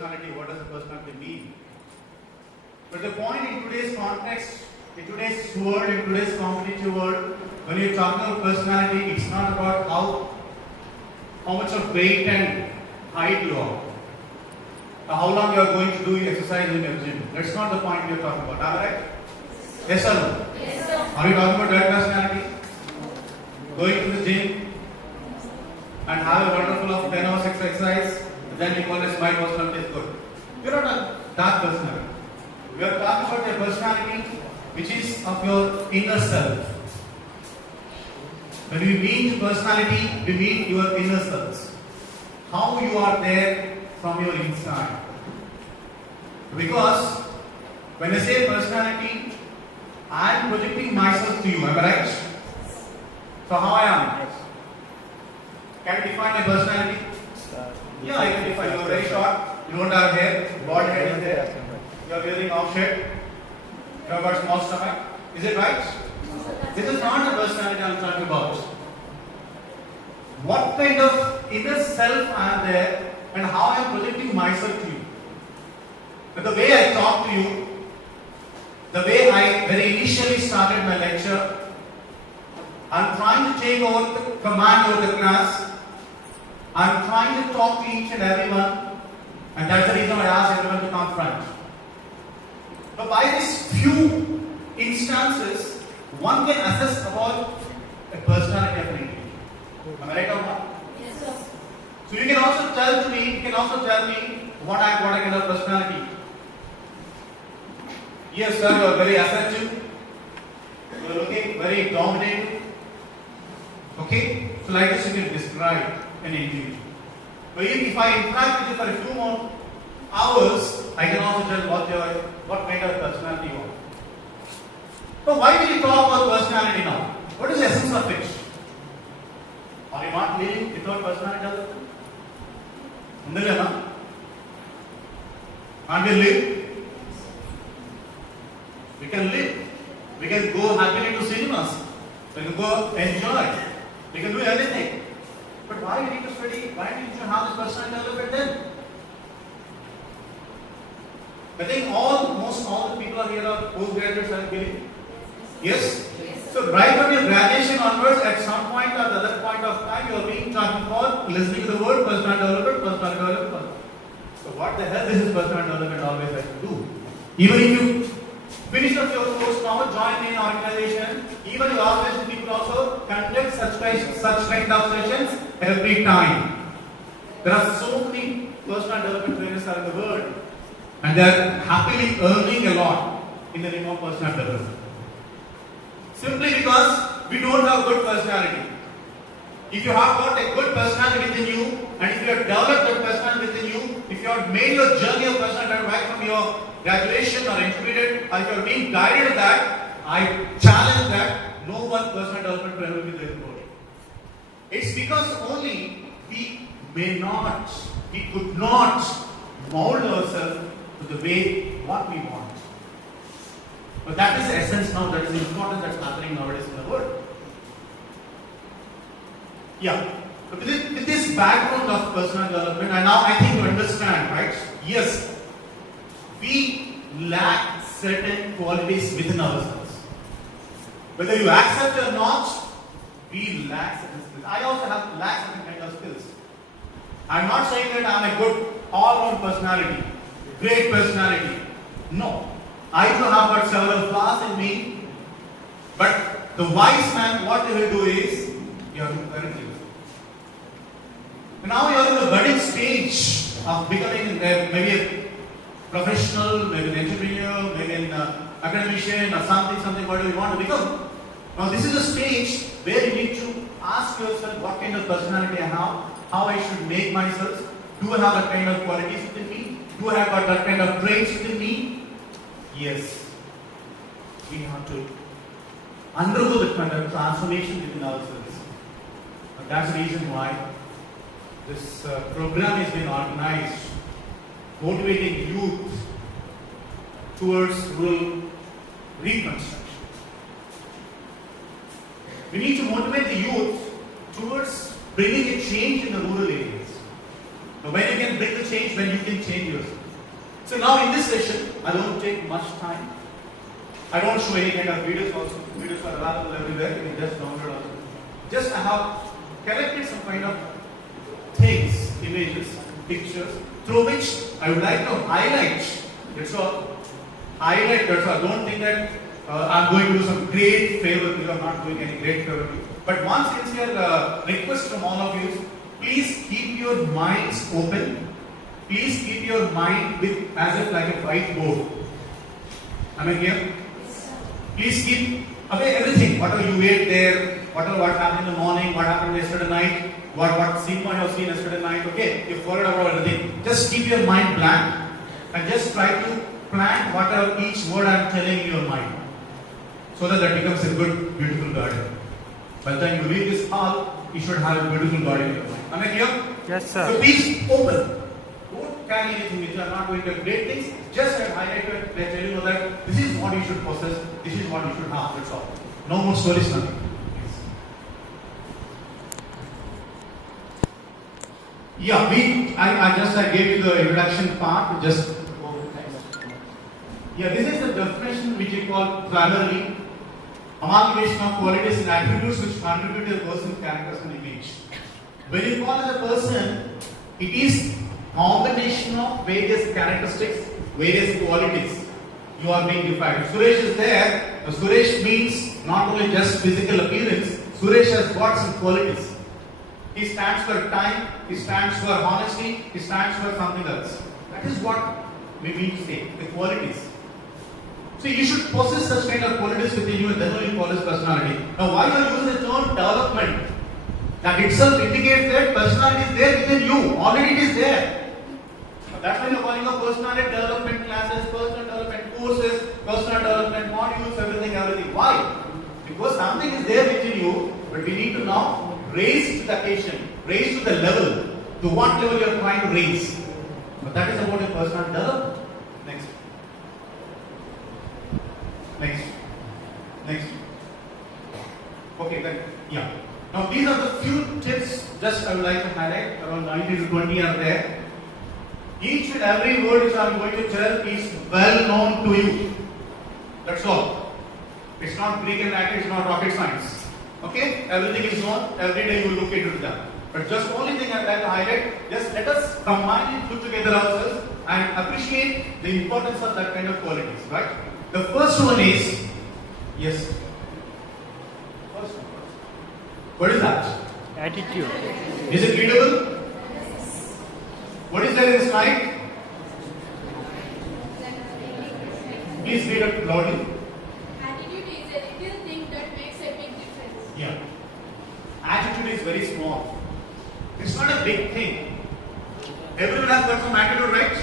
personality, what does a personality mean? But the point in today's context, in today's world, in today's competitive world, when you're talking about personality, it's not about how much of weight and height you are, or how long you are going to do exercise in your gym. That's not the point we are talking about. Am I right? Yes or no? Yes, sir. Are you talking about that personality? Going to the gym and have a wonderful of 10 hours exercise, then you call it my personality is good. You're not a that personality. We are talking about a personality which is of your inner self. When we mean personality, we mean your inner selves. How you are there from your inside. Because when I say personality, I am projecting myself to you. Am I right? So how I am? Can you define my personality? Yeah, I can define. You are very short. You don't have hair. Bald head is there. You are wearing off shirt. You have got small stomach. Is it right? This is not the personality I am talking about. What kind of inner self I am there and how I am projecting myself to you. But the way I talk to you, the way I very initially started my lecture, I am trying to take over the command over the class. I am trying to talk to each and everyone, and that's the reason I asked everyone to come front. But by these few instances, one can assess about a personality of an individual. Am I right or not? Yes, sir. So you can also tell me what kind of personality. Yes, sir, you are very assertive. You are looking very dominating. Okay? So like this you can describe an individual. But if I interact with you for a few more hours, I can also tell what kind of personality you are. So why will you talk about personality now? What is the essence of it? Are you not living without personality development? Can't we live? We can live. We can go happily to cinemas. We can go enjoy. We can do anything. But why we need to study? Why do you have this personality development then? I think almost all the people here are postgraduates, I believe. Yes? So right from your graduation onwards, at some point or the other point of time, you are being talking about listening to the word personality development. So what the hell this is personality development always has to do? Even if you finish up your course now, join in an organization, even your organization people also conduct such kind of sessions every time. There are so many personal development trainers are in the world, and they are happily earning a lot in the name of personal development. Simply because we don't have good personality. If you have got a good personality within you, and if you have developed that personality within you, if you have made your journey of personality right from your graduation or intermediate, or if you are being guided to that, I challenge that no one personal development trainer will be there for you. It's because only we could not mold ourselves to the way what we want. But that is the essence now, that is the importance that's happening nowadays in the world. Yeah. So with this background of personal development, and now I think you understand, right? Yes, we lack certain qualities within ourselves. Whether you accept or not, we lack certain skills. I also lack certain kind of skills. I'm not saying that I'm a good all-round personality, great personality. No. I do have got several flaws in me, but the wise man, what they will do is, you have to correct it. Now you are in the budding stage of becoming maybe a professional, maybe an entrepreneur, maybe an academician or something, whatever you want to become. Now this is a stage where you need to ask yourself what kind of personality I have, how I should make myself, do I have that kind of qualities within me, do I have got that kind of traits within me? Yes, we have to undergo the kind of transformation within ourselves. And that's the reason why this program has been organized, motivating youth towards rural reconstruction. We need to motivate the youth towards bringing a change in the rural areas. Now when you can bring the change, when you can change yourself. So now in this session, I don't take much time. I don't show any kind of videos also. Videos are available everywhere. You can just download also. Just I have collected some kind of things, images, pictures, through which I would like to highlight. That's all. Highlight, that's all. Don't think that I'm going to do some great favor. You are not doing any great favor. But one sincere request from all of you is, please keep your minds open. Please keep your mind with as if like a whiteboard. Am I here? Please keep away everything. Whatever you ate there, what happened in the morning, what happened yesterday night, what cinema you have seen yesterday night. Okay, you forgot about everything. Just keep your mind blank and just try to plan whatever each word I am telling in your mind, so that becomes a good, beautiful garden. By the time you leave this hall, you should have a beautiful garden in your mind. Am I here? Yes, sir. So please open. Don't carry anything with you. I'm not going to great things. Just highlight it. Let tell you that this is what you should possess. This is what you should have. That's all. No more stories, nothing. Yeah, I gave you the introduction part. Just yeah, this is the definition which we call primarily amalgamation of qualities and attributes which contribute to a person's character and image. When you call as a person, it is combination of various characteristics, various qualities you are being defined. Suresh is there. Suresh means not only just physical appearance. Suresh has got some qualities. He stands for time, he stands for honesty, he stands for something else. That is what we mean to say, the qualities. So you should possess such kind of qualities within you, and then only possess personality. Now why you use the term development? That itself indicates that personality is there within you. Already it is there. That's why you're calling of personality development classes, personal development courses, personal development modules, everything. Why? Because something is there within you, but we need to now raise to the occasion, raise to the level, to what level you are trying to raise. But that is about your personal development. Next. Okay, then, yeah. Now these are the few tips just I would like to highlight. Around 19 to 20 are there. Each and every word which I am going to tell is well known to you. That's all. It's not Greek and Latin, it's not rocket science. Okay? Everything is known, every day you look into that. But just only thing I'd like to highlight, just let us combine and put together ourselves and appreciate the importance of that kind of qualities, right? The first one is, yes. First one. What is that? Attitude. Is it readable? What is there in the slide? Please read it loudly. Attitude is a little thing that makes a big difference. Yeah. Attitude is very small. It's not a big thing. Everyone has got some attitude, right?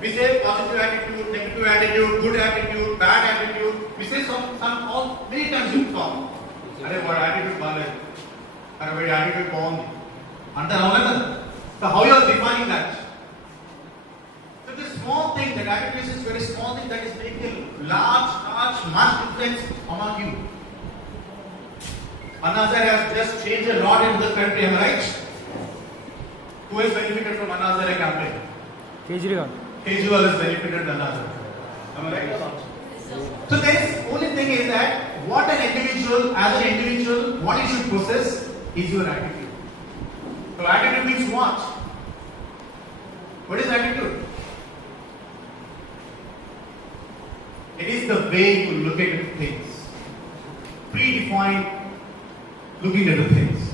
We say positive attitude, negative attitude, good attitude, bad attitude. We say some all many times you talk. What attitude bad? What attitude bad? So how you are defining that? So this small thing, that attitude is very small thing that is making much difference among you. Anna Hazare has just changed a lot in the country, am I right? Who has benefited from Anna Hazare campaign? Kejriwal. Kejriwal has benefited Anna Hazare. Am I right or not? So there is only thing is that what an individual, as an individual, what you should possess is your attitude. So attitude means what? What is attitude? It is the way you look at things. Predefined looking at the things.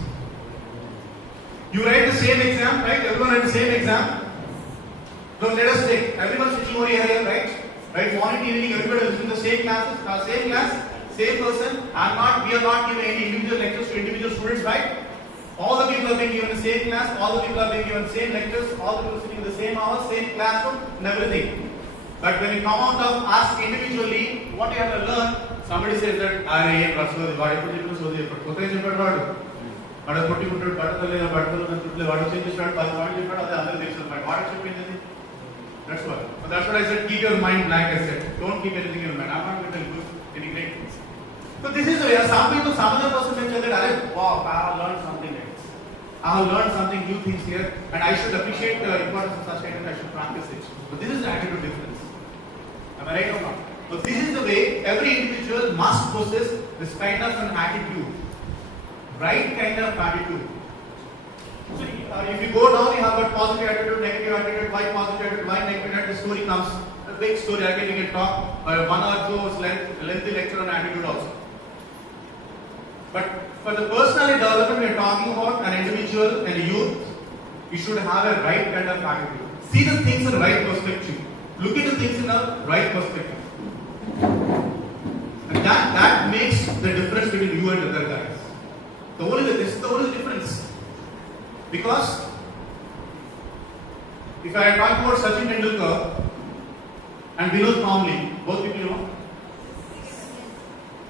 You write the same exam, right? Everyone write the same exam. So let us take, everyone sitting over here, right? Right, morning, evening, everybody is in the same classes, same class, same person. We are not giving any individual lectures to individual students, right? All the people are being given the same class, all the people are being given the same lectures, all the people sitting in the same hours, same classroom, and everything. But when you come out of ask individually, what you have to learn, somebody says that, that's what. So that's what I said, keep your mind blank, I said. Don't keep anything in your mind. I'm not going to tell you any great things. So this is where some other person may say that, wow, I have learned something else. I have learned something new things here, and I should appreciate the importance of such kind of, I should practice it. But this is the attitude difference. Am I right or not? So this is the way every individual must possess this kind of an attitude, right kind of attitude. So if you go down, you have got positive attitude, negative attitude, why positive attitude, why negative attitude. The story comes, a big story. Again, you can talk 1 or 2 hours lengthy lecture on attitude also. But for the personality development, we are talking about an individual and a youth. You should have a right kind of attitude. See the things in the right perspective. Look at the things in a right perspective. And that makes the difference between you and other guys. This is the only difference. Because if I talk about Sachin Tendulkar and Vinod Kambli, both people you know.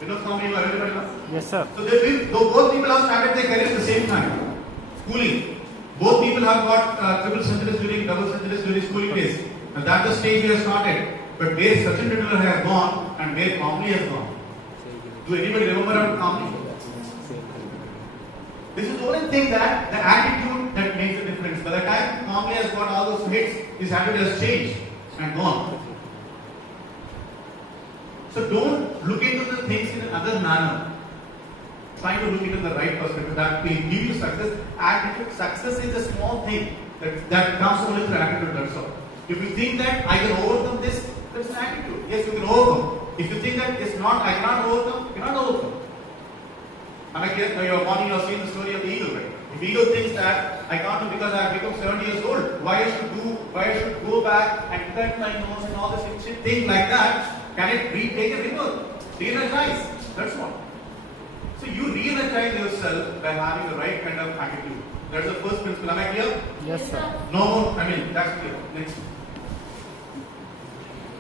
Vinod Kambli, you are everybody know? Yes, sir. So both people have started their career at the same time. Schooling. Both people have got triple centuries during, double centuries during schooling days. And that's the stage they have started. But where Sachin Tendulkar has gone and where Kambli has gone? Do anybody remember about Kambli? This is the only thing that the attitude that makes a difference. By the time Kambli has got all those hits, his attitude has changed and gone. So don't look into the things in another manner. Try to look into the right perspective. That will give you success. Attitude, success is a small thing that comes only through attitude. That's all. If you think that I can overcome this, that's an attitude. Yes, you can overcome. If you think that it's not, I cannot overcome, you cannot overcome. And I guess you are seeing the story of the eagle, right? If the eagle thinks that I can't do because I have become 70 years old, why I should go back and cut my nose and all this shit, things like that, can it take a river? Re-energize. That's what. So you re-energize yourself by having the right kind of attitude. That's the first principle. Am I clear? Yes, sir. No more. That's clear. Next.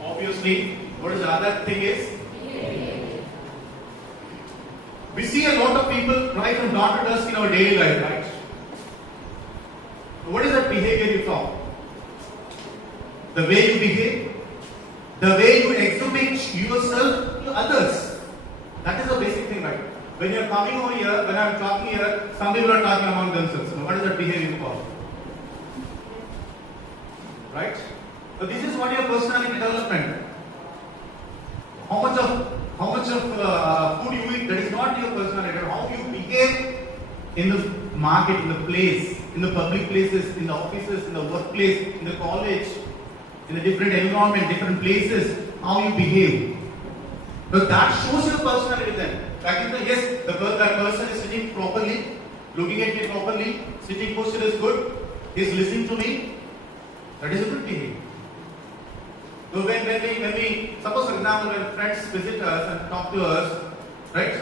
Obviously, what is the other thing is? We see a lot of people try from dawn to dusk in our daily life, right? What is that behavior you talk? The way you behave, the way you exhibit yourself to others. That is the basic thing, right? When you are coming over here, when I am talking here, some people are talking among themselves. What is that behavior you call? Right? So this is what your personality development. How much of food you eat, that is not your personality. How you behave in the market, in the place, in the public places, in the offices, in the workplace, in the college, in the different environment, different places, how you behave. So that shows your personality then. Yes, that person is sitting properly, looking at me properly, sitting posture is good, he is listening to me. That is a good behavior. So when we suppose for example when friends visit us and talk to us, right?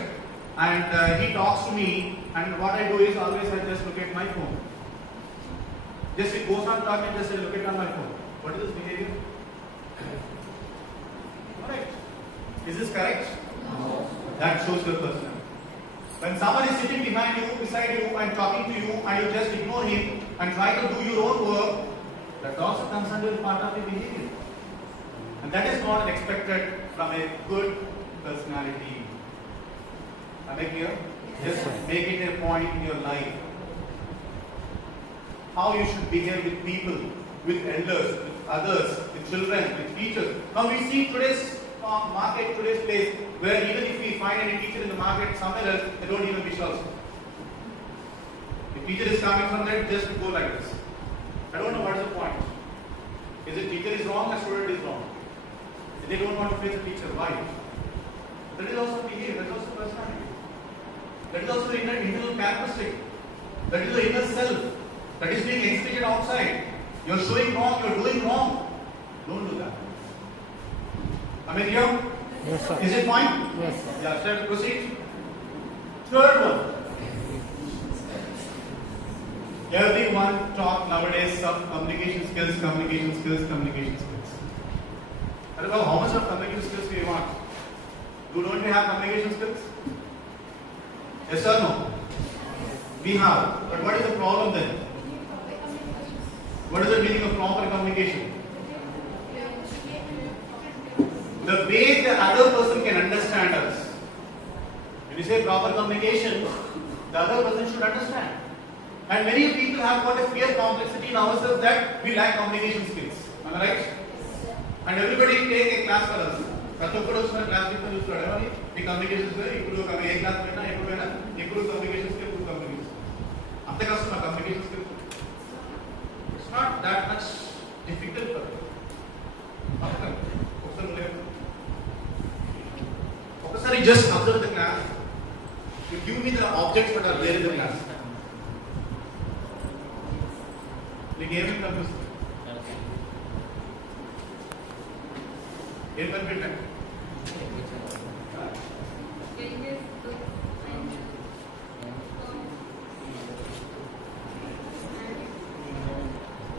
And he talks to me, and what I do is always I just look at my phone. Just he goes on talking, just I look at on my phone. What is this behavior? Correct. Is this correct? No. That shows your personality. When someone is sitting behind you, beside you, and talking to you, and you just ignore him and try to do your own work, that also comes under the part of your behavior. And that is not expected from a good personality. Am I clear? Just make it a point in your life. How you should behave with people, with elders, with others, with children, with teachers. Now we see today's market, today's place, where even if we find any teacher in the market somewhere else, they don't even wish us. If teacher is coming from there, just go like this. I don't know what is the point. Is it teacher is wrong or student is wrong? They don't want to face a teacher. Why? That is also behavior. That is also personality. That is also the internal characteristic. That is the inner self. That is being exhibited outside. You are showing wrong. You are doing wrong. Don't do that. Am I clear? Yes, sir. Is it fine? Yes. Yeah. Shall we proceed? Third one. Everyone talk nowadays of communication skills. I don't know how much of communication skills we want. Don't we have communication skills? Yes or no? We have. But what is the problem then? What is the meaning of proper communication? The way the other person can understand us. When you say proper communication, the other person should understand. And many people have got a fear complexity in ourselves that we lack communication skills. Am I right? And everybody take a class for us. ప్రతి ఒక్కరు వచ్చిన class కింద చూస్తున్నాడు ఏమని ఈ communication skill ఇప్పుడు ఏ class పెట్టినా ఎప్పుడైనా ఇప్పుడు కమ్యూనికేషన్ స్కిల్ ఇప్పుడు కమ్యూనికేషన్ అంతే కష్టం ఆ communication skill it's not that much difficult for ఒకసారి just observe the class you give me the objects that are there in the class నీకు ఏమేమి కనిపిస్తుంది ఏం కనిపెట్టండి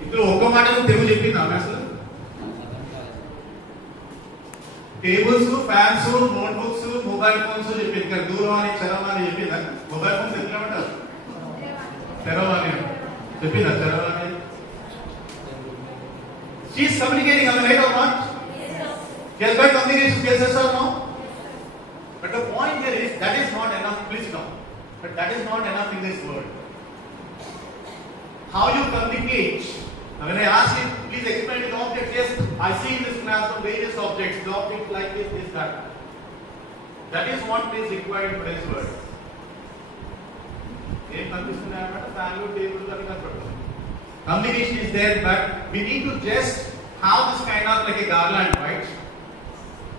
ఇందులో ఒక్క మాటలో తెలుగు చెప్పింది ఆమె అసలు tables fans notebooks mobile phones చెప్పింది ఇంకా దూరవాణి చరవాణి చెప్పిందా మొబైల్ ఫోన్స్ ఎట్లేమంటారు చరవాణి చెప్పిందా చరవాణి she is communicating on the right or not? She has got communication skills, yes or no? But the point here is that is not enough. Please no. But that is not enough in this world. How you communicate? Now when I ask you, please explain the objects. Yes, I see in this class some various objects. The objects like this, that. That is what is required for this world. Communication is there, but we need to just have this kind of like a garland, right?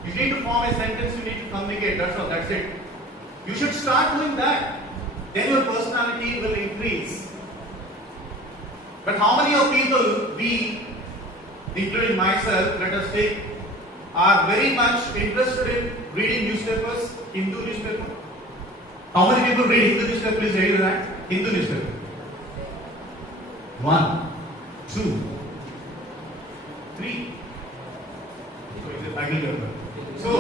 You need to form a sentence, you need to communicate, that's all, that's it. You should start doing that. Then your personality will increase. But how many of people, we, including myself, let us take, are very much interested in reading newspapers, Hindu newspaper? How many people read Hindu newspaper? Please raise your hand. Hindu newspaper. 1, 2, 3. So,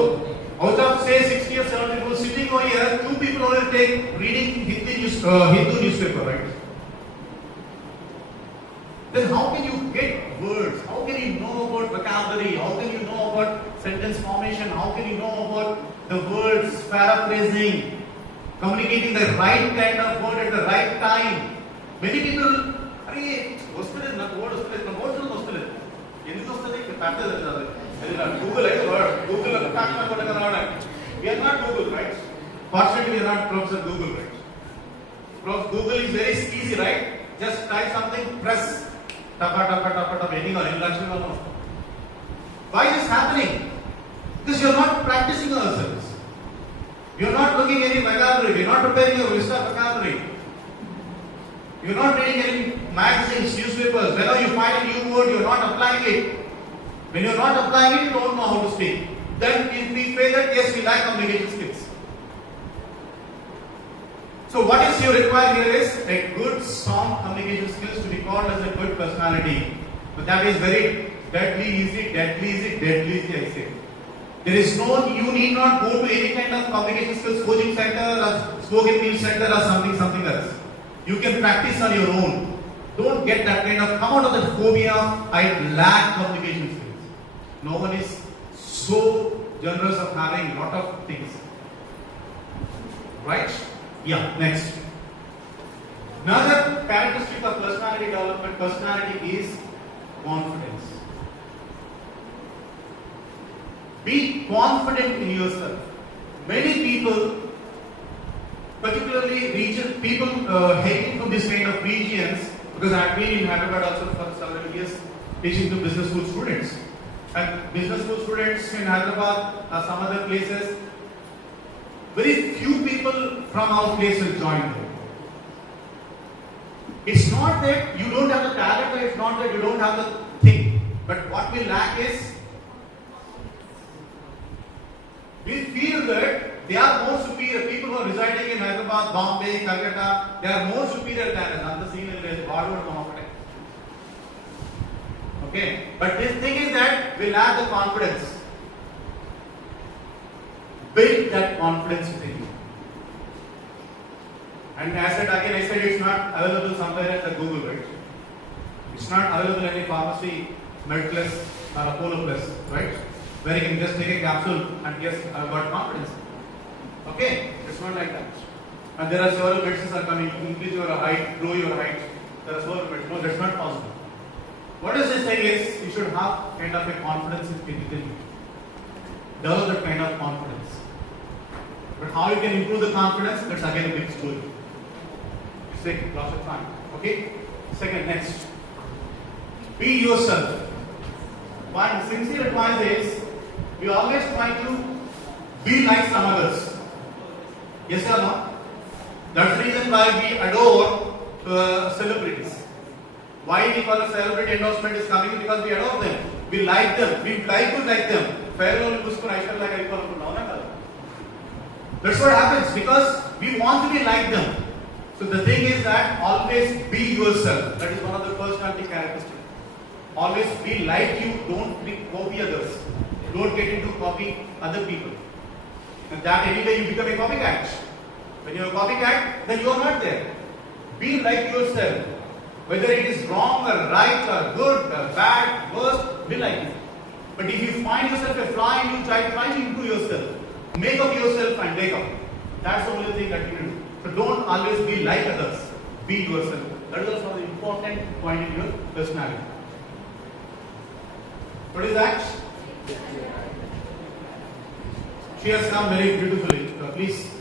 out of say 60 or 70 people sitting over here, 2 people only take reading Hindu newspaper, right? Then how can you get words? How can you know about vocabulary? How can you know about sentence formation? How can you know about the words, paraphrasing, communicating the right kind of word at the right time? Many people, అరే వస్తలేదు నాకు word వస్తలేదు నా word వస్తలేదు ఎందుకు వస్తుంది పట్టలేదు Google అయితే వర్డ్ గూగుల్ లో కాకుండా కూడా రావడానికి we are not Google, right? Fortunately, we are not Professor Google, right? Google is very easy, right? Just type something, press tapa waiting on instruction. Why is this happening? Because you are not practicing ourselves. You are not looking any vocabulary. You are not preparing your list of vocabulary. You are not reading any magazines, newspapers. Whenever you find a new word, you are not applying it. When you are not applying it, you don't know how to speak. Then if we say that, yes, we lack communication skills. So what is you require here is a good, strong communication skills to be called as a good personality. But that is very deadly easy, I say. There is no, you need not go to any kind of communication skills coaching center or spoken English center or something else. You can practice on your own. Don't get that kind of, come out of that phobia, I lack communication skills. No one is so generous of having a lot of things. Right? Yeah, next. Another characteristic of personality development, personality is confidence. Be confident in yourself. Many people, particularly people hailing from this kind of regions, because I have been in Hyderabad also for several years teaching to business school students. And business school students in Hyderabad or some other places, very few people from our place will join them. It's not that you don't have the talent, or it's not that you don't have the thing. But what we lack is, we feel that they are more superior. People who are residing in Hyderabad, Bombay, Calcutta, they are more superior than us. And the scene is Bollywood. Okay, but this thing is that we lack the confidence. Build that confidence within you. And as I said, it's not available somewhere at the Google, right? It's not available in any pharmacy, MedPlus or Apollo Plus, right? Where you can just take a capsule and yes, I've got confidence. Okay, it's not like that. and there are several medicines are coming to increase your height, grow your height. There are several medicines. No, that's not possible. What is this saying is you should have kind of a confidence within you. Develop that kind of confidence. But how you can improve the confidence? That's again a big story. It's like lots of time. Okay? Second, next. Be yourself. One sincere advice is we always try to be like some others. Yes or no? That's the reason why we adore celebrities. Why we call a celebrity endorsement is coming because we adore them. We like them. We like to like them. That's what happens because we want to be like them. So the thing is that always be yourself. That is one of the personality characteristics. Always be like you. Don't copy others. Don't get into copy other people. And that anyway you become a copycat. When you are a copycat, then you are not there. Be like yourself. Whether it is wrong or right or good or bad, worst, be like it. But if you find yourself a flaw and you try to improve yourself, make up yourself and wake up. That's the only thing that you can do. So don't always be like others. Be yourself. That is also the important point in your personality. What is that? She has come very beautifully. Please.